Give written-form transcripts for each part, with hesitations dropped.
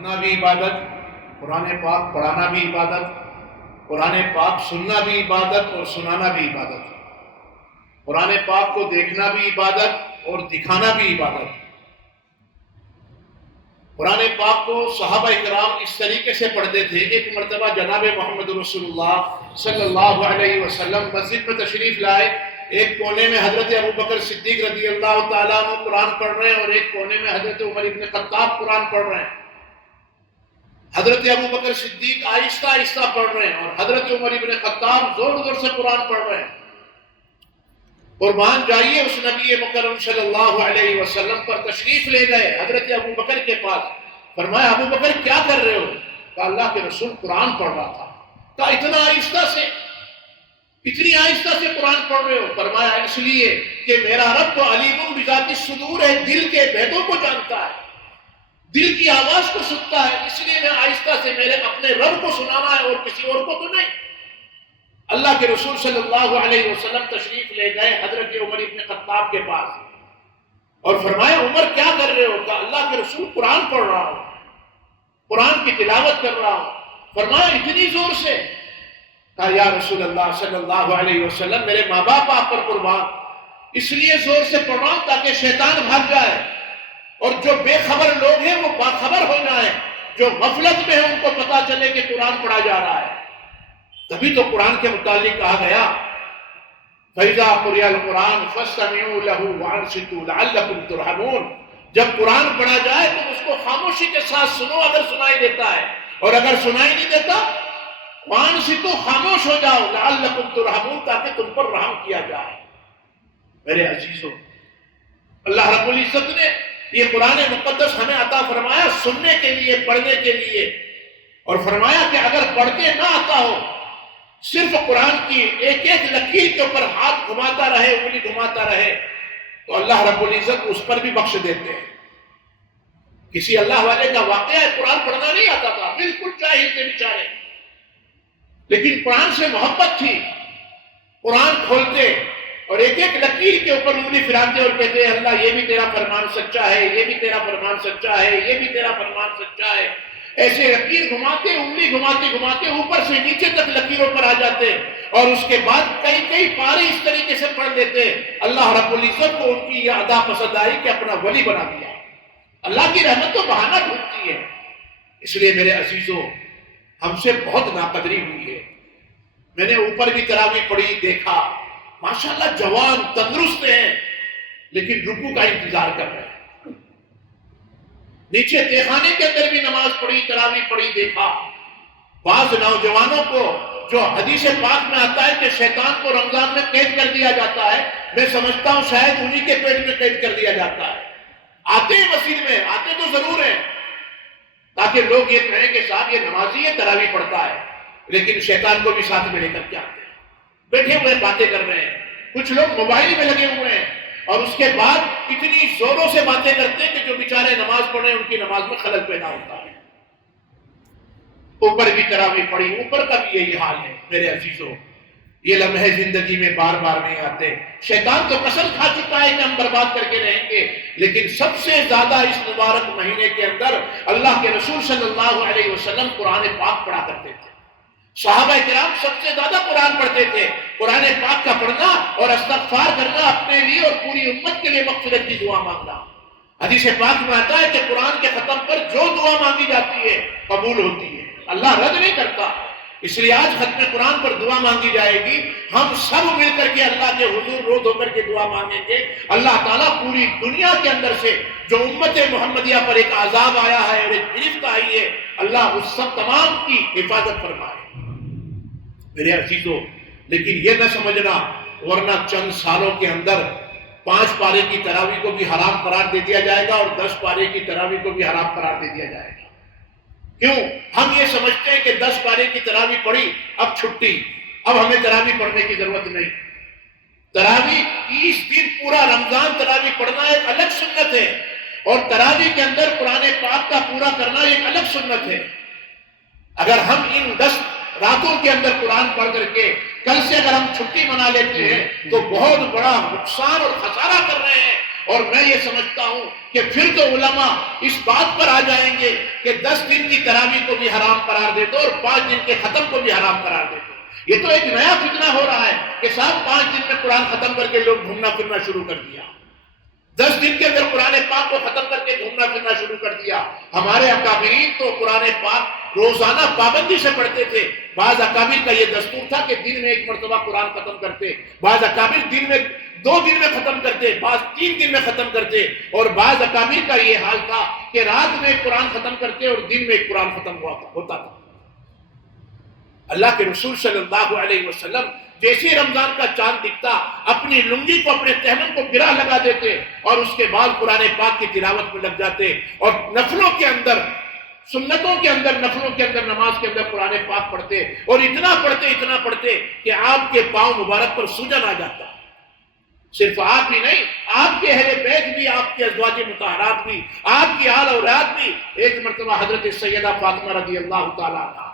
پڑھنا بھی عبادت، قرآن پاک پڑھانا بھی عبادت، قرآن پاک سننا بھی عبادت اور سنانا بھی عبادت، قرآن پاک کو دیکھنا بھی عبادت اور دکھانا بھی عبادت۔ قرآن پاک کو صحابہ کرام اس طریقے سے پڑھتے تھے۔ ایک مرتبہ جناب محمد رسول اللہ صلی اللہ علیہ وسلم مسجد میں تشریف لائے۔ ایک کونے میں حضرت ابوبکر صدیق رضی اللہ تعالیٰ عنہ قرآن پڑھ رہے ہیں اور ایک کونے میں حضرت عمر ابن خطاب قرآن پڑھ رہے ہیں۔ حضرت ابوبکر صدیق آہستہ آہستہ پڑھ رہے ہیں اور حضرت عمر ابن خطاب زور زور سے قرآن پڑھ رہے ہیں۔ قربان جائیے اس نبی مکرم صلی اللہ علیہ وسلم پر تشریف لے گئے حضرت ابوبکر کے پاس۔ فرمایا ابوبکر کیا کر رہے ہو؟ کہا اللہ کے رسول قرآن پڑھ رہا تھا۔ کہا اتنا آہستہ سے، اتنی آہستہ سے قرآن پڑھ رہے ہو؟ فرمایا اس لیے کہ میرا رب تو علیم بذات الصدور ہے، دل کے بھیدوں کو جانتا ہے، دل کی آواز کو سنتا ہے، اس لیے میں آہستہ سے میرے اپنے رب کو سنانا ہے اور کسی اور کو تو نہیں۔ اللہ کے رسول صلی اللہ علیہ وسلم تشریف لے گئے حضرت عمر ابن خطاب کے پاس اور فرمایا عمر کیا کر رہے ہو؟ کہا اللہ کے رسول قرآن پڑھ رہا ہوں، قرآن کی تلاوت کر رہا ہوں۔ فرمایا اتنی زور سے؟ کہا یا رسول اللہ صلی اللہ علیہ وسلم میرے ماں باپ آپ پر قربان، اس لیے زور سے پڑھ رہا ہوں تاکہ شیطان بھاگ جائے اور جو بے خبر لوگ ہیں وہ باخبر ہو جائیں، جو غفلت میں ہیں ان کو پتا چلے کہ قرآن پڑھا جا رہا ہے۔ تبھی تو قرآن کے متعلق کہا گیا فَإِذَا قُرِئَ الْقُرْآنُ فَاسْتَمِعُوا لَهُ وَأَنصِتُوا لَعَلَّكُمْ تُرْحَمُونَ۔ جب قرآن پڑھا جائے تو اس کو خاموشی کے ساتھ سنو اگر سنائی دیتا ہے، اور اگر سنائی نہیں دیتا وَأَنصِتُوا خاموش ہو جاؤ لَعَلَّكُمْ تُرْحَمُونَ تاکہ تم پر رحم کیا جائے۔ میرے عزیزوں، اللہ رب العزت نے یہ قرآن مقدس ہمیں عطا فرمایا سننے کے لیے، پڑھنے کے لیے، اور فرمایا کہ اگر پڑھتے نہ آتا ہو، صرف قرآن کی ایک ایک لکیر کے اوپر ہاتھ گھماتا رہے، انگلی گھماتا رہے، تو اللہ رب العزت اس پر بھی بخش دیتے ہیں۔ کسی اللہ والے کا واقعہ ہے قرآن پڑھنا نہیں آتا تھا، بالکل جاہل تھے بیچارے، لیکن قرآن سے محبت تھی، قرآن کھولتے اور ایک ایک لکیر کے اوپر انگلی پھراتے اور کہتے ہیں اللہ یہ بھی تیرا فرمان سچا ہے، یہ بھی تیرا فرمان سچا ہے، یہ بھی تیرا فرمان سچا ہے۔ ایسے لکیر گھماتے، انگلی گھماتے گھماتے اوپر سے نیچے تک لکیروں پر آ جاتے اور اس کے بعد کئی کئی پارے اس طریقے سے پڑھ لیتے۔ اللہ رب العزت کو ان کی یہ ادا پسند آئی کہ اپنا ولی بنا دیا۔ اللہ کی رحمت تو بہانہ ڈھونڈتی ہے، اس لیے میرے عزیزوں ہم سے بہت ناقدری ہوئی ہے۔ میں نے اوپر بھی تراویح پڑھی، دیکھا ماشاءاللہ جوان تندرست ہیں لیکن رکوع کا انتظار کر رہے ہیں، نیچے تہخانے کے اندر بھی نماز پڑھی، تراویح پڑھی، دیکھا بعض نوجوانوں کو جو حدیث پاک میں آتا ہے کہ شیطان کو رمضان میں قید کر دیا جاتا ہے، میں سمجھتا ہوں شاید انہی کے پیٹ میں قید کر دیا جاتا ہے۔ آتے ہیں مسجد میں، آتے تو ضرور ہیں تاکہ لوگ یہ کہیں کہ صاحب یہ نمازی ہے، تراویح پڑھتا ہے، لیکن شیطان کو بھی ساتھ میں لے کر کے آتے ہیں، بیٹھے ہوئے باتیں کر رہے ہیں، کچھ لوگ موبائل میں لگے ہوئے ہیں اور اس کے بعد اتنی زوروں سے باتیں کرتے ہیں کہ جو بیچارے نماز پڑھے ان کی نماز میں خلل پیدا ہوتا ہے۔ اوپر بھی تراویح پڑھی، اوپر کا بھی یہی حال ہے۔ میرے عزیزوں یہ لمحے زندگی میں بار بار نہیں آتے۔ شیطان تو قسم کھا چکا ہے کہ ہم برباد کر کے رہیں گے، لیکن سب سے زیادہ اس مبارک مہینے کے اندر اللہ کے رسول صلی اللہ علیہ وسلم قرآن پاک پڑھا کرتے تھے۔ صحابہ کرام سب سے زیادہ قرآن پڑھتے تھے۔ قرآن پاک کا پڑھنا اور استغفار کرنا اپنے لیے اور پوری امت کے لیے مغفرت کی دعا مانگنا۔ حدیث پاک میں آتا ہے کہ قرآن کے ختم پر جو دعا مانگی جاتی ہے قبول ہوتی ہے، اللہ رد نہیں کرتا۔ اس لیے آج ختم قرآن پر دعا مانگی جائے گی، ہم سب مل کر کے اللہ کے حضور رو دھو کر کے دعا مانگیں گے۔ اللہ تعالیٰ پوری دنیا کے اندر سے جو امت محمدیہ پر ایک عذاب آیا ہے اور ایک گرفت آئی ہے، اللہ اس سب تمام کی حفاظت فرمائے۔ میرے عزیزوں لیکن یہ نہ سمجھنا ورنہ چند سالوں کے اندر 5 پارے کی تراویح کو بھی حرام قرار دے دیا جائے گا اور 10 پارے کی تراویح کو بھی حرام قرار دے دیا جائے گا۔ کیوں؟ ہم یہ سمجھتے ہیں کہ 10 پارے کی تراویح پڑھی اب چھٹی، اب ہمیں تراویح پڑھنے کی ضرورت نہیں۔ تراویح 30 دن پورا رمضان تراویح پڑھنا ایک الگ سنت ہے، اور تراویح کے اندر قرآن پاک کا پورا کرنا ایک الگ سنت ہے۔ اگر ہم ان 10 راتوں کے اندر قرآن پڑھ کر کے کل سے اگر ہم چھٹی منا لیتے ہیں تو بہت بڑا نقصان اور خسارہ کر رہے ہیں، اور میں یہ سمجھتا ہوں کہ پھر تو علماء اس بات پر آ جائیں گے کہ 10 دن کی تراویح کو بھی حرام قرار دے دو اور 5 دن کے ختم کو بھی حرام قرار دے دو۔ یہ تو ایک نیا فتنہ ہو رہا ہے کہ صاحب 5 دن میں قرآن ختم کر کے لوگ گھومنا پھرنا شروع کر دیا، 10 دن کے اندر قرآن پاک کو ختم کر کے گھومنا پھرنا شروع کر دیا۔ ہمارے اکابرین تو قرآن پاک روزانہ پابندی سے پڑھتے تھے۔ بعض اکابر کا یہ دستور تھا کہ دن میں 1 مرتبہ قرآن ختم کرتے، بعض اکابر دن میں 2 دن میں ختم کرتے، بعض 3 دن میں ختم کرتے، اور بعض اکابر کا یہ حال تھا کہ رات میں قرآن ختم کرتے اور دن میں قرآن ختم ہوتا تھا۔ اللہ کے رسول صلی اللہ علیہ وسلم جیسے رمضان کا چاند دکھتا اپنی لنگی کو اپنے تہمن کو گرا لگا دیتے اور اس کے بعد قرآن پاک کی تلاوت میں لگ جاتے اور نفلوں کے اندر، سنتوں کے اندر، نفلوں کے اندر، نماز کے اندر قرآن پاک پڑھتے اور اتنا پڑھتے کہ آپ کے پاؤں مبارک پر سوجن آ جاتا۔ صرف آپ ہی نہیں، آپ کے اہل بیت بھی، آپ کے ازواج مطہرات بھی، آپ کی آل اولاد بھی۔ ایک مرتبہ حضرت سیدہ فاطمہ رضی اللہ تعالیٰ عنہا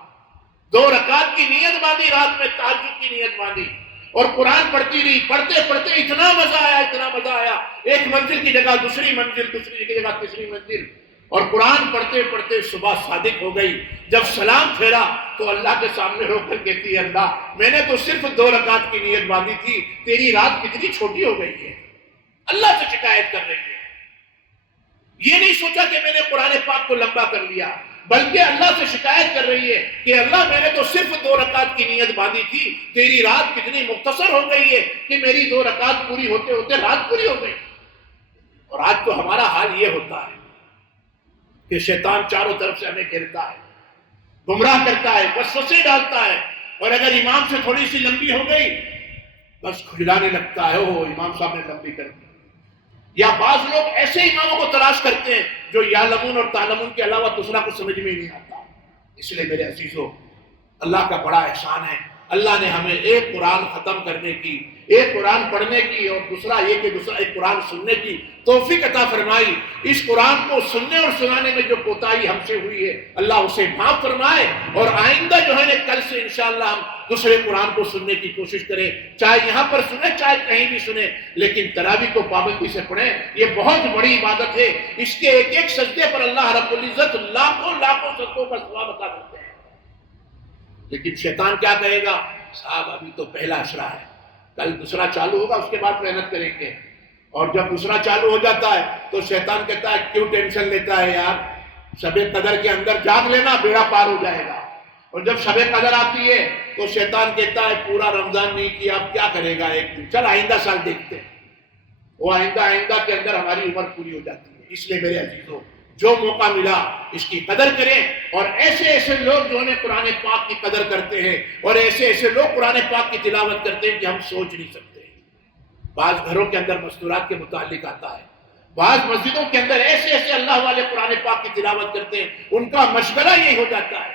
2 رکعت کی نیت باندھی، رات میں تہجد کی نیت باندھی اور قرآن پڑھتی رہی، پڑھتے اتنا مزہ آیا، ایک منزل کی جگہ دوسری منزل، دوسری کی جگہ تیسری منزل، اور قرآن پڑھتے صبح صادق ہو گئی۔ جب سلام پھیرا تو اللہ کے سامنے رو کر کہتی ہے، اللہ میں نے تو صرف 2 رکعت کی نیت باندھی تھی، تیری رات کتنی چھوٹی ہو گئی ہے۔ اللہ سے شکایت کر رہی ہے، یہ نہیں سوچا کہ میں نے قرآن پاک کو لمبا کر لیا، بلکہ اللہ سے شکایت کر رہی ہے کہ اللہ میں نے تو صرف 2 رکعت کی نیت باندھی تھی، تیری رات کتنی مختصر ہو گئی ہے کہ میری 2 رکعت پوری ہوتے ہوتے رات پوری ہو گئی۔ اور آج تو ہمارا حال یہ ہوتا ہے کہ شیطان چاروں طرف سے ہمیں گھیرتا ہے، گمراہ کرتا ہے، وسوسے ڈالتا ہے، اور اگر امام سے تھوڑی سی لمبی ہو گئی بس کھجلانے لگتا ہے، اوہ امام صاحب نے لمبی کر دی۔ یا بعض لوگ ایسے اماموں کو تلاش کرتے ہیں جو یعلمون اور تعلمون کے علاوہ دوسرا کو سمجھ میں نہیں آتا۔ اس لیے میرے عزیزو، اللہ کا بڑا احسان ہے، اللہ نے ہمیں ایک قرآن ختم کرنے کی، ایک قرآن پڑھنے کی، اور دوسرا یہ کہ دوسرا ایک قرآن سننے کی توفیق عطا فرمائی۔ اس قرآن کو سننے اور سنانے میں جو کوتاہی ہم سے ہوئی ہے اللہ اسے معاف فرمائے، اور آئندہ جو ہے کل سے انشاءاللہ ہم دوسرے قرآن کو سننے کی کوشش کریں، چاہے یہاں پر سنیں چاہے کہیں بھی سنیں، لیکن تراویح کو پابندی سے پڑھیں۔ یہ بہت بڑی عبادت ہے، اس کے ایک سجدے پر اللہ رب العزت لاکھوں سجدوں کا ثواب عطا کرتے ہیں۔ لیکن شیطان کیا کہے گا، صاحب ابھی تو پہلا اشرا ہے، کل دوسرا چالو ہوگا، اس کے بعد محنت کریں گے۔ اور جب دوسرا چالو ہو جاتا ہے تو شیطان کہتا ہے کیوں ٹینشن لیتا ہے یار، شب قدر کے اندر جاگ لینا، بیڑا پار ہو جائے گا۔ اور جب شب قدر آتی ہے تو شیطان کہتا ہے پورا رمضان نہیں کیا، اب کیا کرے گا ایک دن، چل آئندہ سال دیکھتے ہیں۔ وہ آئندہ کے اندر ہماری عمر پوری ہو جاتی ہے۔ اس لیے میرے عزیزوں، جو موقع ملا اس کی قدر کریں، اور ایسے لوگ جو انہیں قرآن پاک کی قدر کرتے ہیں، اور ایسے لوگ قرآن پاک کی تلاوت کرتے ہیں کہ ہم سوچ نہیں سکتے۔ بعض گھروں کے اندر مستورات کے متعلق آتا ہے، بعض مسجدوں کے اندر ایسے اللہ والے قرآن پاک کی تلاوت کرتے ہیں، ان کا مشغلہ یہی ہو جاتا ہے۔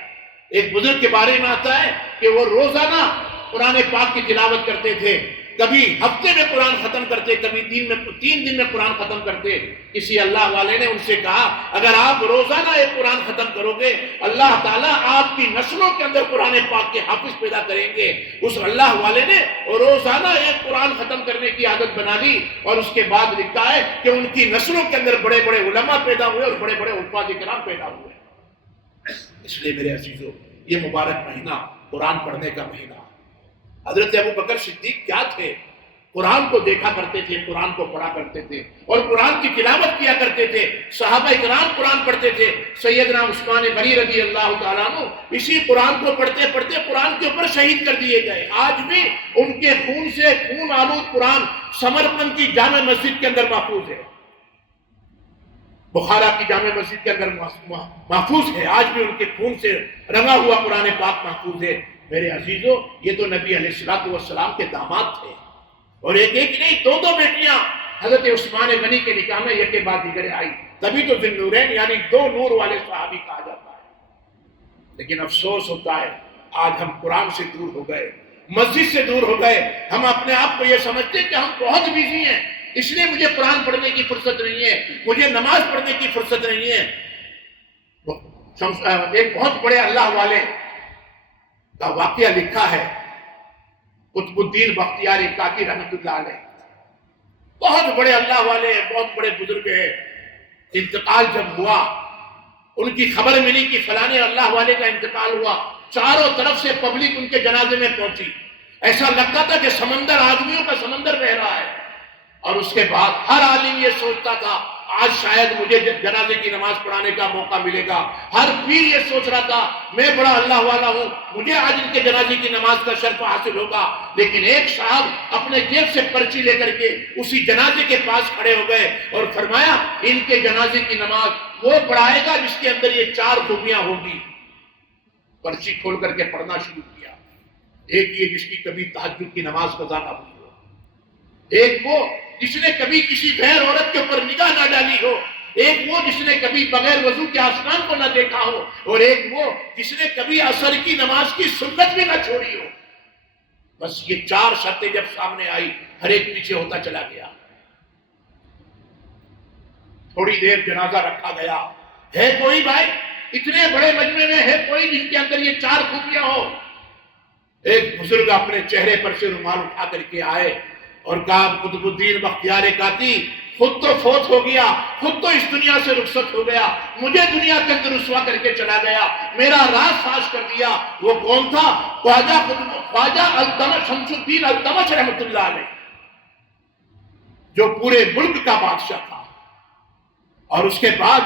ایک بزرگ کے بارے میں آتا ہے کہ وہ روزانہ قرآن پاک کی تلاوت کرتے تھے، کبھی ہفتے میں قرآن ختم کرتے، کبھی 3 دن میں قرآن ختم کرتے۔ کسی اللہ والے نے ان سے کہا اگر آپ روزانہ ایک قرآن ختم کرو گے اللہ تعالیٰ آپ کی نسلوں کے اندر قرآن پاک کے حافظ پیدا کریں گے۔ اس اللہ والے نے روزانہ ایک قرآن ختم کرنے کی عادت بنا لی، اور اس کے بعد لکھا ہے کہ ان کی نسلوں کے اندر بڑے بڑے علماء پیدا ہوئے اور بڑے بڑے حفاظ کرام پیدا ہوئے۔ اس لیے میرے عزیزو، یہ مبارک مہینہ قرآن پڑھنے کا مہینہ۔ حضرت ابو بکر صدیق کیا تھے، قرآن کو دیکھا کرتے تھے، قرآن کو پڑھا کرتے تھے اور قرآن کی تلاوت کیا کرتے تھے۔ صحابہ اکرام قرآن پڑھتے تھے، سیدنا عثمان غنی رضی اللہ تعالیٰ عنہ اسی قرآن کو پڑھتے قرآن کے اوپر شہید کر دیے گئے۔ آج بھی ان کے خون سے خون آلود قرآن سمرقند کی جامع مسجد کے اندر محفوظ ہے، بخارا کی جامع مسجد کے اندر محفوظ ہے، آج بھی ان کے خون سے رنگا ہوا قرآن پاک محفوظ ہے۔ میرے عزیزو، یہ تو نبی علیہ الصلوۃ والسلام کے داماد تھے، اور ایک نہیں 2 بیٹیاں حضرت عثمان غنی کے نکاح میں یک کے بعد دیگر آئی، تبھی تو ذی النورین یعنی 2 نور والے صحابی کہا جاتا ہے۔ لیکن افسوس ہوتا ہے آج ہم قرآن سے دور ہو گئے، مسجد سے دور ہو گئے، ہم اپنے آپ کو یہ سمجھتے ہیں کہ ہم بہت بیزی ہیں، اس لیے مجھے قرآن پڑھنے کی فرصت نہیں ہے، مجھے نماز پڑھنے کی فرصت نہیں ہے۔ ایک بہت بڑے اللہ والے کا واقعہ لکھا ہے، قطب الدین بختیاری کاکی رحمۃ اللہ علیہ، بہت بڑے اللہ والے، بہت بڑے بزرگ ہیں۔ انتقال جب ہوا ان کی خبر ملی کہ فلانے اللہ والے کا انتقال ہوا، چاروں طرف سے پبلک ان کے جنازے میں پہنچی، ایسا لگتا تھا کہ سمندر آدمیوں کا سمندر بہ رہا ہے۔ اور اس کے بعد ہر عالم یہ سوچتا تھا آج شاید مجھے جنازے کی نماز پڑھانے کا موقع ملے گا، ہر پیر یہ سوچ رہا تھا میں بڑا اللہ والا ہوں، مجھے آج ان کے جنازے کی نماز کا شرف حاصل ہوگا۔ لیکن ایک صاحب اپنے جیب سے پرچی لے کر کے اسی جنازے کے پاس کھڑے ہو گئے اور فرمایا ان کے جنازے کی نماز وہ پڑھائے گا جس کے اندر یہ 4 خوبیاں ہوگی۔ پرچی کھول کر کے پڑھنا شروع کیا۔ ایک یہ جس کی کبھی تہجد کی نماز قضا نہ ہوئی ہو، ایک وہ جس نے کبھی کسی غیر عورت کے اوپر نگاہ نہ ڈالی ہو، ایک وہ جس نے کبھی بغیر وضو کے آسمان کو نہ دیکھا ہو، اور ایک وہ جس نے کبھی عصر کی نماز کی سنت بھی نہ چھوڑی ہو۔ بس یہ 4 شرطیں جب سامنے آئی ہر ایک پیچھے ہوتا چلا گیا۔ تھوڑی دیر جنازہ رکھا گیا، ہے کوئی بھائی اتنے بڑے مجمع میں ہے کوئی جن کے اندر یہ 4 خوبیاں ہو؟ ایک بزرگ اپنے چہرے پر سے رومال اٹھا کر کے آئے اور کہا قطب الدین بختیار کاتی خود تو فوت ہو گیا، خود تو اس دنیا سے رخصت ہو گیا، مجھے دنیا کے اندر رسوا کر کے چلا گیا، میرا راز فاش کر دیا۔ وہ کون تھا؟ خواجہ التمش شمس الدین التمش رحمۃ اللہ علیہ، جو پورے ملک کا بادشاہ تھا۔ اور اس کے بعد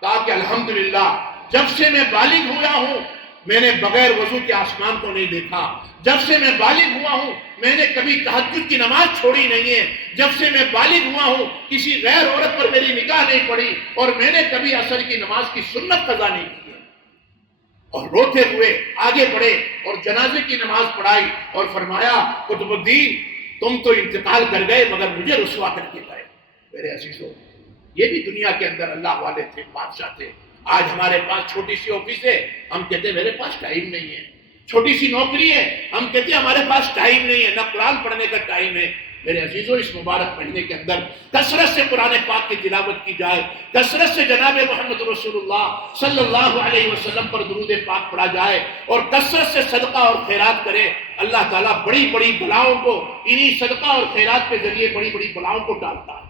کہا کہ الحمدللہ جب سے میں بالغ ہوا ہوں میں نے بغیر وضو کے آسمان کو نہیں دیکھا، جب سے میں بالغ ہوا ہوں میں نے کبھی تہجد کی نماز چھوڑی نہیں ہے، جب سے میں بالغ ہوا ہوں کسی غیر عورت پر میری نگاہ نہیں پڑی، اور میں نے کبھی عصر کی نماز کی سنت قضا نہیں کی ہے۔ اور روتے ہوئے آگے بڑھے اور جنازے کی نماز پڑھائی اور فرمایا قطب الدین تم تو انتقال کر گئے مگر مجھے رسوا کر کے گئے۔ میرے عزیزو یہ بھی دنیا کے اندر اللہ والے تھے، بادشاہ تھے۔ آج ہمارے پاس چھوٹی سی آفس ہے، ہم کہتے ہیں میرے پاس ٹائم نہیں ہے، چھوٹی سی نوکری ہے، ہم کہتے ہیں ہمارے پاس ٹائم نہیں ہے، نہ قرآن پڑھنے کا ٹائم ہے۔ میرے عزیزو اس مبارک مہینے کے اندر کثرت سے قرآن پاک کی تلاوت کی جائے، کثرت سے جناب محمد رسول اللہ صلی اللہ علیہ وسلم پر درود پاک پڑھا جائے، اور کثرت سے صدقہ اور خیرات کرے۔ اللہ تعالیٰ بڑی بڑی بلاؤں کو انہی صدقہ اور خیرات کے ذریعے بڑی بڑی بلاؤں کو ٹالتا ہے،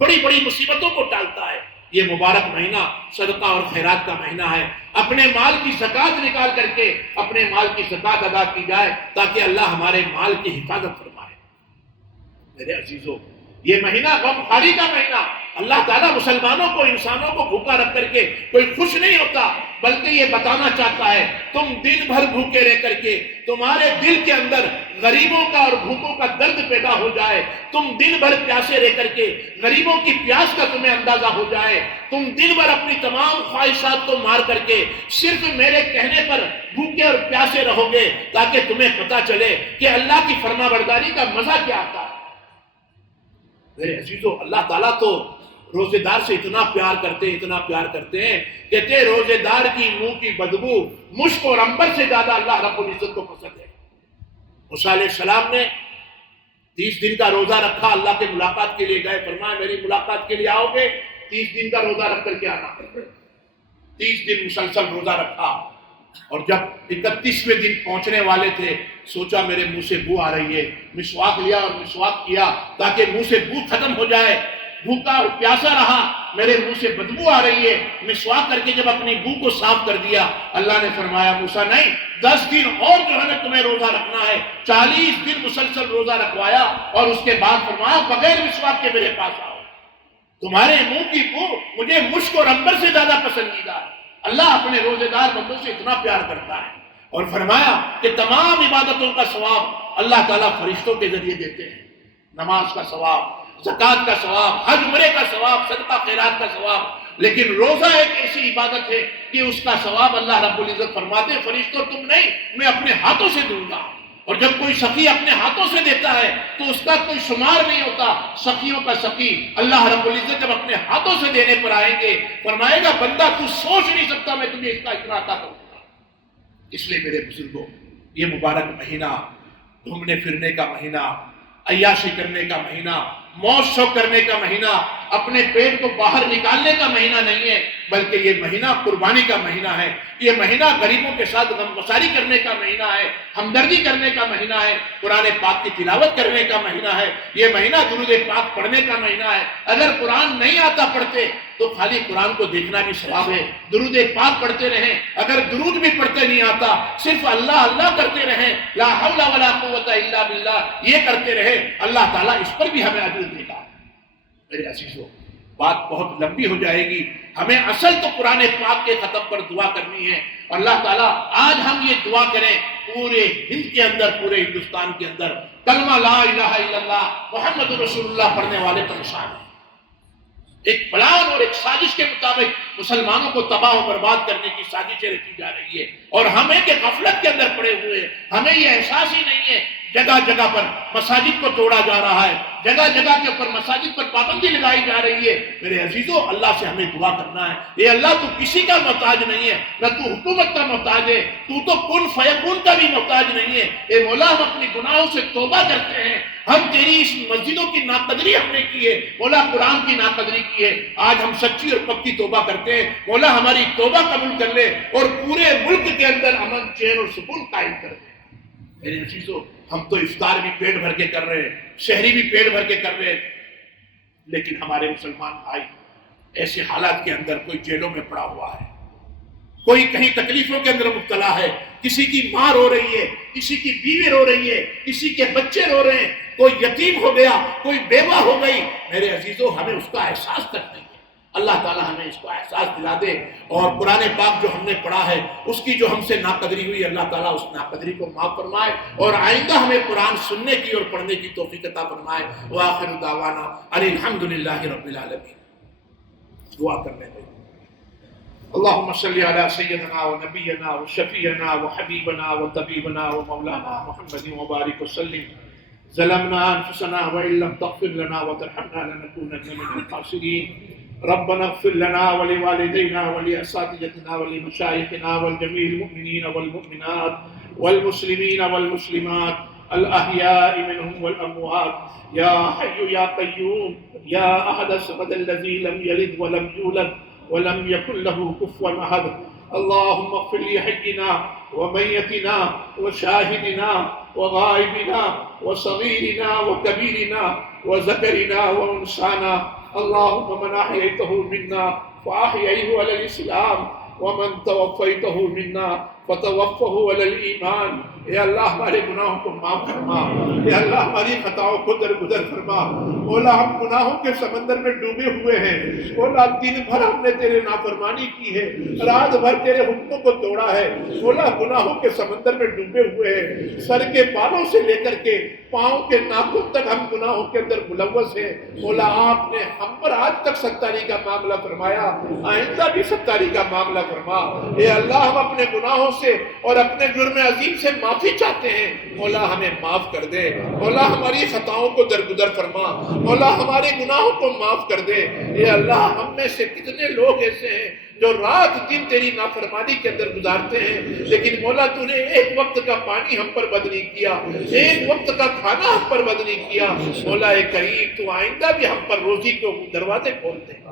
بڑی بڑی مصیبتوں کو ٹالتا ہے۔ یہ مبارک مہینہ صدقہ اور خیرات کا مہینہ ہے، اپنے مال کی زکوٰۃ نکال کر کے اپنے مال کی زکوٰۃ ادا کی جائے تاکہ اللہ ہمارے مال کی حفاظت فرمائے۔ میرے عزیزو یہ مہینہ غم خواری کا مہینہ، اللہ تعالیٰ مسلمانوں کو انسانوں کو بھوکا رکھ کر کے کوئی خوش نہیں ہوتا، بلکہ یہ بتانا چاہتا ہے تم دن بھر بھوکے رہ کر کے تمہارے دل کے اندر غریبوں کا اور بھوکوں کا درد پیدا ہو جائے، تم دن بھر پیاسے رہ کر کے غریبوں کی پیاس کا تمہیں اندازہ ہو جائے، تم دن بھر اپنی تمام خواہشات کو مار کر کے صرف میرے کہنے پر بھوکے اور پیاسے رہو گے تاکہ تمہیں پتا چلے کہ اللہ کی فرما برداری کا مزہ کیا آتا ہے۔ میرے عزیزو اللہ تعالیٰ تو روزے دار سے اتنا پیار کرتے ہیں، اتنا پیار کرتے ہیں، کہتے ہیں روزے دار کی منہ کی بدبو مشک اور عنبر سے زیادہ اللہ رب العزت کو پسند ہے۔ موسیٰ علیہ السلام نے 30 دن کا روزہ رکھا، اللہ کے ملاقات کے لیے گئے، فرمایا میری ملاقات کے لیے آؤ گے 30 دن کا روزہ رکھ کر کے آنا۔ 30 دن مسلسل روزہ رکھا، اور جب 31ویں دن پہنچنے والے تھے سوچا میرے منہ سے بو آ رہی ہے، مسواک لیا اور مسواک کیا تاکہ منہ سے بو ختم ہو جائے، بھوکا اور پیاسا رہا، میرے منہ سے بدبو آ رہی ہے، مسواک کر کے جب اپنی بو کو صاف کر دیا، اللہ نے فرمایا موسیٰ نہیں 10 دن اور جو ہے نا تمہیں روزہ رکھنا ہے، 40 دن مسلسل روزہ رکھوایا، اور اس کے بعد فرمایا بغیر مسواک کے میرے پاس آؤ، تمہارے منہ کی بو مجھے مشک اور عنبر سے زیادہ پسندیدہ ہے۔ اللہ اپنے روزے دار بندوں سے اتنا پیار کرتا ہے، اور فرمایا کہ تمام عبادتوں کا ثواب اللہ تعالیٰ فرشتوں کے ذریعے دیتے ہیں، نماز کا ثواب، زکوٰۃ کا ثواب، حج عمرے کا ثواب، صدقہ خیرات کا ثواب، لیکن روزہ ایک ایسی عبادت ہے کہ اس کا ثواب اللہ رب العزت فرماتے ہیں فرشتوں تم نہیں میں اپنے ہاتھوں سے دوں گا۔ اور جب کوئی سخی اپنے ہاتھوں سے دیتا ہے تو اس کا کوئی شمار نہیں ہوتا، سخیوں کا سخی اللہ رب العزت جب اپنے ہاتھوں سے دینے پر آئیں گے فرمائے گا بندہ تو سوچ نہیں سکتا میں تجھے اس کا اتنا عطا کروں گا۔ اس لیے میرے بزرگوں یہ مبارک مہینہ گھومنے پھرنے کا مہینہ، عیاشی کرنے کا مہینہ، موج شوق کرنے کا مہینہ، اپنے پیٹ کو باہر نکالنے کا مہینہ نہیں ہے، بلکہ یہ مہینہ قربانی کا مہینہ ہے، یہ مہینہ غریبوں کے ساتھ غم گساری کرنے کا مہینہ ہے، ہمدردی کرنے کا مہینہ ہے، قرآن پاک کی تلاوت کرنے کا مہینہ ہے، یہ مہینہ درود پاک پڑھنے کا مہینہ ہے۔ اگر قرآن نہیں آتا پڑھتے تو خالی قرآن کو دیکھنا بھی ثواب ہے، درود پاک پڑھتے رہیں۔ اگر درود بھی پڑھتے نہیں آتا، صرف اللہ اللہ کرتے رہیں، لا حول ولا قوت الا باللہ یہ کرتے رہے، اللہ تعالیٰ اس پر بھی ہمیں اجر دے گا۔ میرے عزیزو، بات بہت لمبی ہو جائے گی، ہمیں اصل تو قرآن پاک کے ختم پر دعا کرنی ہے۔ اللہ تعالیٰ آج ہم یہ دعا کریں، پورے ہند کے اندر، پورے ہندوستان کے اندر کلمہ لا الہ الا اللہ محمد رسول اللہ پڑھنے والے پریشان ہیں۔ ایک پلان اور ایک سازش کے مطابق مسلمانوں کو تباہ و برباد کرنے کی سازشیں رچی جا رہی ہے، اور ہمیں کہ غفلت کے اندر پڑے ہوئے ہیں، ہمیں یہ احساس ہی نہیں ہے۔ جگہ جگہ پر مساجد کو توڑا جا رہا ہے، جگہ جگہ کے اوپر مساجد پر پابندی لگائی جا رہی ہے۔ میرے عزیزو، اللہ سے ہمیں دعا کرنا ہے، اے اللہ تو کسی کا محتاج نہیں ہے، نہ تو حکومت کا محتاج ہے، تو کن فیکون کا بھی محتاج نہیں ہے۔ اے مولا، ہم اپنی گناہوں سے توبہ کرتے ہیں، ہم تیری اس مسجدوں کی ناقدری ہم نے کی ہے مولا، قرآن کی ناقدری کی ہے، آج ہم سچی اور پکی توبہ کرتے ہیں مولا، ہماری توبہ قبول کر لے اور پورے ملک کے اندر امن چین اور سکون قائم کر دے۔ میرے عزیزو، ہم تو افطار بھی پیٹ بھر کے کر رہے ہیں، شہری بھی پیٹ بھر کے کر رہے ہیں، لیکن ہمارے مسلمان بھائی ایسے حالات کے اندر کوئی جیلوں میں پڑا ہوا ہے، کوئی کہیں تکلیفوں کے اندر مبتلا ہے، کسی کی ماں رو رہی ہے، کسی کی بیوی رو رہی ہے، کسی کے بچے رو رہے ہیں، کوئی یتیم ہو گیا، کوئی بیوہ ہو گئی۔ میرے عزیزو، ہمیں اس کا احساس تک نہیں ہے۔ اللہ تعالیٰ ہمیں اس کو احساس دلا دے، اور قرآن پاک جو ہم نے پڑھا ہے اس کی جو ہم سے ناقدری ہوئی، اللہ تعالیٰ اس ناقدری کو معاف فرمائے، اور آئندہ ہمیں قرآن سننے کی اور پڑھنے کی توفیق عطا فرمائے۔ وآخر دعوانا ان الحمدللہ رب العالمین۔ دعا کرنے میں اللہم صلی علی سیدنا و نبینا و شفیعنا و حبیبنا و طبیبنا و مولانا محمد وبارک وسلم۔ ظلمنا انفسنا وان لم تغفر لنا وترحمنا لنكونن من الخاسرین۔ ربنا اغفر لنا ولوالدينا ولأساتذتنا ولمشايخنا ولجميع المؤمنين والمؤمنات والمسلمين والمسلمات الأحياء منهم والأموات يا حي يا قيوم يا أحد الصمد الذي لم يلد ولم يولد ولم يكن له كفوا أحد اللهم اغفر لحينا وميتنا وشاهدنا وغائبنا وصغيرنا وكبيرنا وذكرنا وأنثانا اللهم من أحييته منا فأحييه على الإسلام ومن توفيته منا فتوفه على الإيمان۔ اے اللہ ہمارے گناہوں کو معاف فرما، اے اللہ ہماری خطاؤں کو درگزر فرما۔ مولا، ہم گناہوں کے سمندر میں ڈوبے ہوئے ہیں، مولا دن بھر ہم نے تیرے نافرمانی کی ہے، رات بھر تیرے حکموں کو توڑا ہے، مولا گناہوں کے سمندر میں ڈوبے ہوئے ہیں، سر کے بالوں سے لے کر کے پاؤں کے ناخن تک ہم گناہوں کے اندر ملوث ہیں۔ مولا، آپ نے ہم پر آج تک ستاری کا معاملہ فرمایا، آئندہ بھی ستاری کا معاملہ فرما۔ اے اللہ، ہم اپنے گناہوں سے اور اپنے جرم عظیم سے معافی چاہتے ہیں، مولا ہمیں معاف کر دے، مولا ہماری خطاؤں کو درگزر فرما، مولا ہمارے گناہوں کو معاف کر دے۔ اے اللہ، ہم میں سے کتنے لوگ ایسے ہیں جو رات دن تیری نافرمانی کے اندر گزارتے ہیں، لیکن مولا تو نے ایک وقت کا پانی ہم پر بد نہیں کیا، ایک وقت کا کھانا ہم پر بد نہیں کیا۔ مولا کریم، تو آئندہ بھی ہم پر روزی کے دروازے کھول دے۔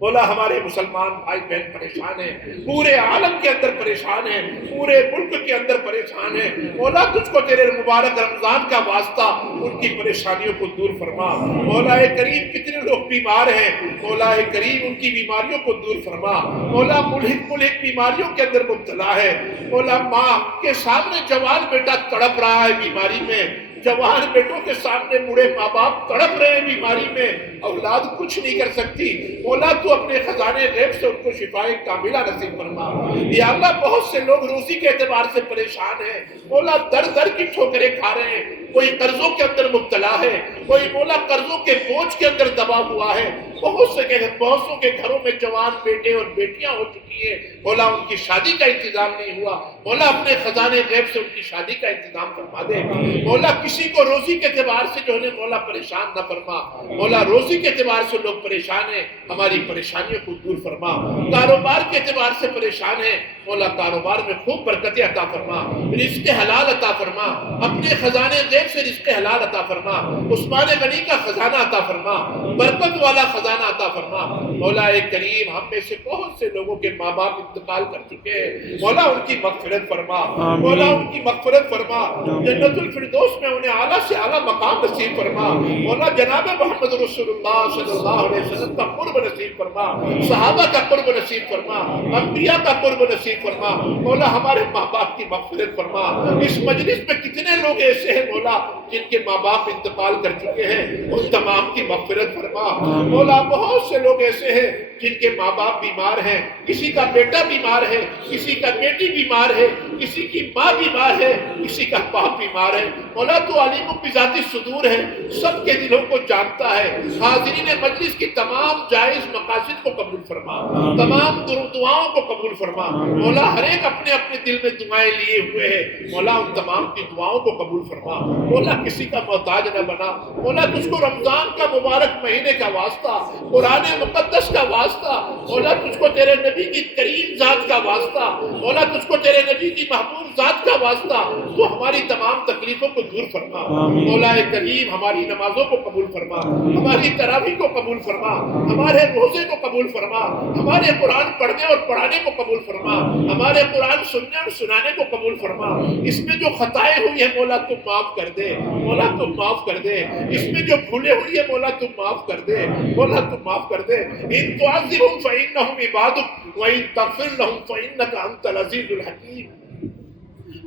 مولا، ہمارے مسلمان بھائی بہن پریشان ہیں، پورے عالم کے اندر پریشان ہیں، پورے ملک کے اندر پریشان ہیں۔ مولا، تجھ کو تیرے مبارک رمضان کا واسطہ ان کی پریشانیوں کو دور فرما۔ مولا کریم، کتنے لوگ بیمار ہیں، مولا کریم ان کی بیماریوں کو دور فرما۔ مولا، ملحق بیماریوں کے اندر مبتلا ہے، مولا ماں کے سامنے جوان بیٹا تڑپ رہا ہے بیماری میں، جوان بیٹوں کے سامنے بوڑھے ماں باپ تڑپ رہے ہیں بیماری میں، اولاد کچھ نہیں کر سکتی۔ مولا، تو اپنے خزانے غیب سے ان کو شفائے کاملہ نصیب فرما۔ یا اللہ، بہت سے لوگ روزی کے اعتبار سے پریشان ہیں، مولا در در کی ٹھوکریں کھا رہے ہیں، کوئی قرضوں کے اندر مبتلا ہے، کوئی مولا قرضوں کے بوجھ کے اندر دبا ہوا ہے، بہت کے گھروں میں جوان بیٹے اور بیٹیاں ہو چکی ہیں، مولا ان کی شادی کا انتظام نہیں ہوا، مولا اپنے خزانے غیب سے ان کی شادی کا انتظام فرما دے۔ مولا، کسی کو روزی کے اعتبار سے جو ہے مولا پریشان نہ فرما، مولا روزی کے اعتبار سے لوگ پریشان ہیں، ہماری پریشانیوں کو دور فرما۔ کاروبار کے اعتبار سے پریشان ہیں، مولا کاروبار میں خوب برکت عطا فرما، رزق حلال عطا فرما، اپنے خزانے غیب سے رزق حلال عطا فرما۔ عثمان زبان غنی کا خزانہ عطا فرما، برکت والا خزانہ عطا فرما۔ مولا کریم ہم میں سے بہت سے لوگوں کے ماں باپ انتقال کر چکے ہیں، مولا ان کی مغفرت فرما، مولا ان کی مغفرت فرما، جنت الفردوس میں انہیں اعلیٰ سے اعلیٰ مقام نصیب فرما۔ مولا جناب محمد رسول اللہ صلی اللہ علیہ وسلم کا قرب نصیب فرما، صحابہ کا قرب نصیب فرما، انبیاء کا قرب نصیب فرما۔ مولا ہمارے ماں باپ کی مغفرت فرما۔ اس مجلس میں کتنے لوگ ایسے ہیں مولا جن کے ماں باپ انتقال کر چکے ہیں، ان تمام کی مغفرت فرما۔ مولا بہت سے لوگ ایسے ہیں جن کے ماں باپ بیمار ہیں، کسی کا بیٹا بیمار ہے، کسی کا بیٹی بیمار ہے، کسی کی ماں بیمار ہے، کسی کا باپ بیمار ہے۔ مولا تو علیم بذات الصدور ہے، سب کے دلوں کو جانتا ہے۔ حاضرین مجلس کی تمام جائز مقاصد کو قبول فرما، تمام دعاؤں کو قبول فرما۔ مولا ہر ایک اپنے اپنے دل میں دعائیں لیے ہوئے ہیں، مولا ان تمام کی دعاؤں کو قبول فرما۔ مولا کسی کا محتاج نہ بنا۔ مولا تجھ کو رمضان کا مبارک مہینے کا واسطہ، قرآن مقدس کا واسطہ، مولا تجھ کو تیرے نبی کی کریم ذات کا واسطہ، مولا تجھ کو تیرے نبی کی محبوب ذات کا واسطہ، تو ہماری تمام تکلیفوں کو دور فرما۔ مولا کریم ہماری نمازوں کو قبول فرما، ہماری تراویح کو قبول فرما، ہمارے روزے کو قبول فرما، ہمارے قرآن پڑھنے اور پڑھانے کو قبول فرما، ہمارے قرآن سننے اور سنانے کو قبول فرما۔ اس میں جو خطائیں ہوئی ہیں مولا تم معاف کر دے، مولا تم معاف کر دے۔ اس میں جو بھولے ہوئی ہیں مولا تم معاف کر دے، مولا تم معاف کر دے۔ ان تعذبهم فإنهم عبادك وإن تغفر لهم فإنك أنت العزيز الحكيم۔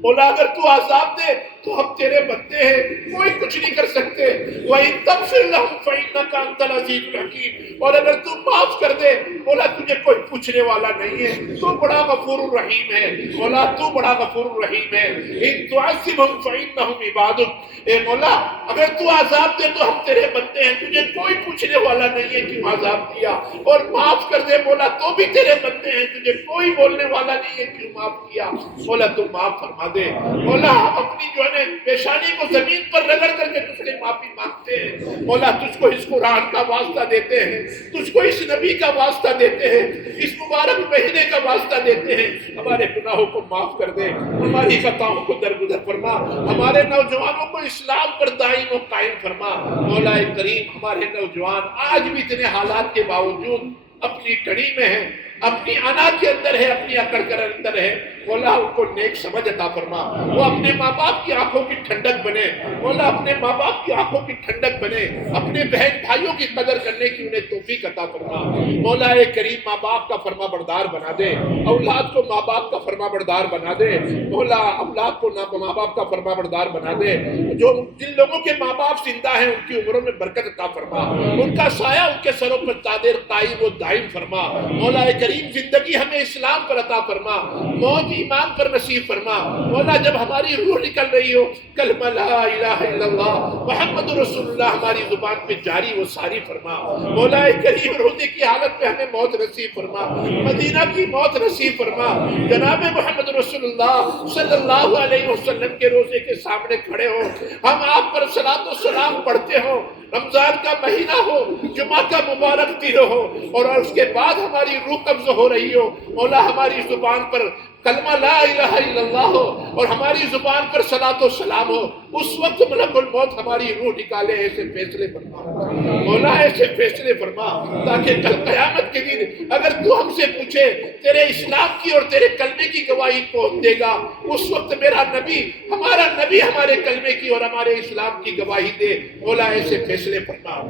مولا اگر تو عذاب دے تو ہم تیرے بندے ہیں، کوئی کچھ نہیں کر سکتے۔ وَإِن تَغْفِرْ لَهُمْ فَإِنَّكَ أَنْتَ الْعَزِيزُ الْحَكِيمُ۔ اور اگر تو معاف کر دے مولا تجھے کوئی پوچھنے والا نہیں ہے، تو بڑا غفور الرحیم ہے، مولا تو بڑا غفور الرحیم ہے۔ إِن تُعَذِّبْهُمْ فَإِنَّهُمْ عِبَادُكَ۔ اے مولا اگر تو عذاب دے تو ہم تیرے بندے ہیں، تجھے کوئی پوچھنے والا نہیں ہے کیوں عذاب دیا، اور معاف کر دے مولا تو بھی تیرے بندے ہیں، تجھے کوئی بولنے والا نہیں ہے کیوں معاف کیا، مولا تو معاف فرما دے۔ مولا ہم اپنی جو ہے پیشانی کو زمین پر رگڑ کر کے تجھ سے معافی مانگتے ہیں، مولا تجھ کو اس قرآن کا واسطہ دیتے ہیں، تجھ کو اس نبی کا واسطہ دیتے ہیں، اس مبارک مہینے کا واسطہ دیتے ہیں۔ ہمارے گناہوں کو معاف کر دے، ہماری خطاؤں کو درگزر فرما، ہمارے نوجوانوں کو اسلام پر دائم و قائم فرما۔ مولا کریم ہمارے نوجوان آج بھی اتنے حالات کے باوجود اپنی کڑی میں ہیں، اپنی انا کے اندر ہے، اپنی اکڑ کر اندر ہے، مولا ان کو نیک سمجھ عطا فرما، وہ اپنے ماں باپ کی آنکھوں کی ٹھنڈک بنے، مولا اپنے ماں باپ کی آنکھوں کی ٹھنڈک بنے، اپنے بہن بھائیوں کی قدر کرنے کی انہیں توفیق عطا فرما۔ مولا کریم ماں باپ کا فرما بردار بنا دے، اولاد کو ماں باپ کا فرما بردار بنا دے، مولا اولاد کو ماں باپ کا فرما بردار بنا دے۔ جو جن لوگوں کے ماں باپ زندہ ہیں ان کی عمروں میں برکت عطا فرما، ان کا سایہ ان کے سروں پر دائر قائم و دائم فرما۔ مولا کریم زندگی ہمیں اسلام پر عطا فرما، موت ایمان پر نصیب فرما۔ مولا جب ہماری روح نکل رہی ہو کلمہ لا الہ الا اللہ محمد رسول اللہ ہماری زبان پہ جاری و ساری فرما۔ مولا کریم روزے کی حالت میں ہمیں موت نصیب فرما، مدینہ کی موت نصیب فرما۔ جناب محمد رسول اللہ صلی اللہ علیہ وسلم کے روزے کے سامنے کھڑے ہو، ہم آپ پر صلاۃ و سلام پڑھتے ہو، رمضان کا مہینہ ہو، جمعہ کا مبارک دن ہو، اور اس کے بعد ہماری روح قبض ہو رہی ہو، مولا ہماری زبان پر کلمہ لا الہ الا اللہ ہو اور ہماری زبان پر صلاۃ و سلام ہو، اس وقت ملک الموت ہماری روح نکالے۔ ایسے فیصلے فرما مولا، ایسے فیصلے فرما تاکہ کل قیامت کے دن اگر تو ہم سے پوچھے تیرے اسلام کی اور تیرے کلمے کی گواہی کون دے گا، اس وقت میرا نبی، ہمارا نبی ہمارے کلمے کی اور ہمارے اسلام کی گواہی دے۔ مولا ایسے فیصلے فرما۔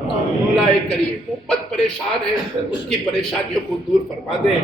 مولا کریم امت پریشان ہے، اس کی پریشانیوں کو دور فرما دے۔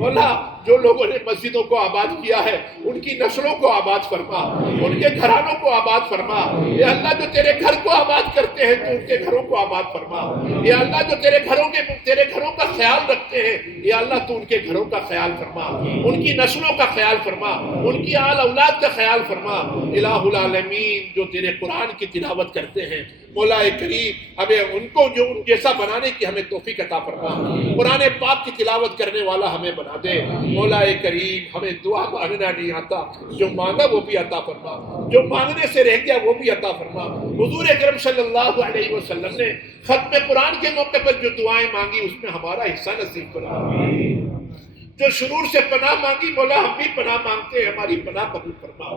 مولا جو لوگوں نے مسجدوں کو آباد کیا ہے ان کی نسلوں کو آباد فرما، ان کے گھرانوں کو آباد فرما۔ اے اللہ جو تیرے گھر کو آباد کرتے ہیں تو ان کے گھروں کو آباد فرما۔ اے اللہ جو تیرے گھروں کا خیال رکھتے ہیں، اے اللہ تو ان کے گھروں کا خیال فرما، ان کی نسلوں کا خیال فرما، ان کی آل اولاد کا خیال فرما۔ الہ العالمین جو تیرے قرآن کی تلاوت کرتے ہیں مولا کریم ہمیں ان کو جو ان جیسا بنانے کی ہمیں توفیق عطا فرما، قرآن پاک کی تلاوت کرنے والا ہمیں بنا دے۔ مولا کریم ہمیں دعا مانگنا نہیں آتا، جو مانگا وہ بھی عطا فرما، جو مانگنے سے رہ گیا وہ بھی عطا فرما۔ حضور اکرم صلی اللہ علیہ وسلم نے ختم قرآن کے موقع پر جو دعائیں مانگی اس میں ہمارا حصہ نصیب کرا۔ جو شرور سے پناہ مانگی مولا ہم بھی پناہ مانگتے ہیں، ہماری پناہ قبول فرما۔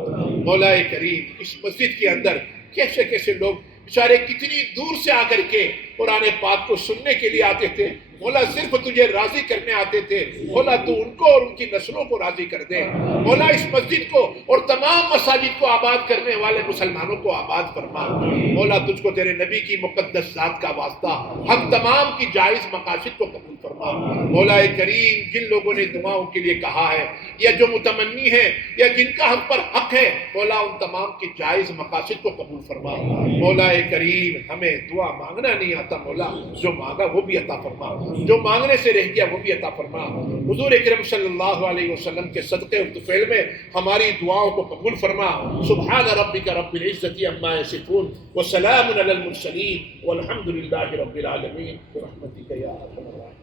مولا کریم اس مسجد کے اندر کیسے کیسے لوگ بیچارے کتنی دور سے آ کر کے قرآن پاک کو سننے کے لیے آتے تھے. مولا صرف تجھے راضی کرنے آتے تھے. مولا تو ان کو اور ان کی نسلوں کو راضی کر دے. مولا اس مسجد کو اور تمام مساجد کو آباد کرنے والے مسلمانوں کو آباد فرما. مولا تجھ کو تیرے نبی کی مقدس ذات کا واسطہ ہم تمام کی جائز مقاصد کو قبول فرما. مولا کریم جن لوگوں نے دعاؤں کے لیے کہا ہے یا جو متمنی ہے یا جن کا ہم پر حق ہے مولا ان تمام کی جائز مقاصد کو قبول فرما. مولا کریم ہمیں دعا مانگنا نہیں آتا مولا جو مانگا وہ بھی عطا فرما, جو مانگنے سے رہ گیا وہ بھی عطا فرما. حضور اکرم صلی اللہ علیہ وسلم کے صدقے اور طفیل میں ہماری دعاؤں کو قبول فرما. سبحان ربک رب العزت عما یصفون وسلام علی المرسلین والحمد للہ رب العالمین برحمتک یا ارحم الراحمین.